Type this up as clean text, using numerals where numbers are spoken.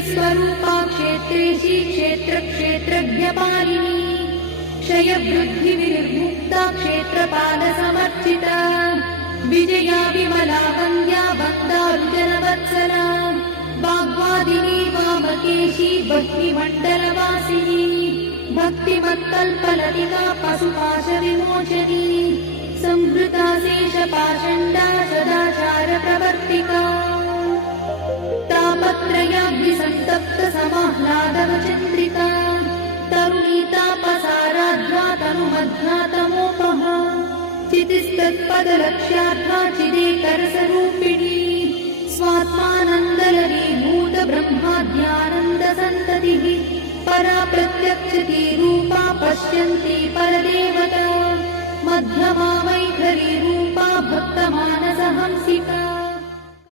क्षिप्रस्वरूपा क्षेत्रेशी क्षेत्रक्षेत्रज्ञपालिनी क्षयवृद्धिविनिर्मुक्ता क्षेत्रपालसमर्चिता विजया विमला वन्द्या वन्दारुजनवत्सला वाग्वादिनी वामकेशी भक्तिमण्डलवासिनी भक्तिमत्कल्पलतिका पशुपाशविमोचनी संहृता शेषपाषण्डा सदाचारप्रवर्तिका तापत्रयाग्निसन्तप्तसमाह्लादवचन्द्रिका तरुणीतापसाराध्वा तनुमध्यातमोपः चितिस्तत्पदलक्ष्यार्था चिदेकरसरूपिणी स्वात्मानन्दलरीभूत ब्रह्माद्यानन्दसन्ततिः परा प्रत्यक्षती रूपा पश्यन्ती परदेवता मध्यमा वैखरी रूपा भक्तमानसहंसिका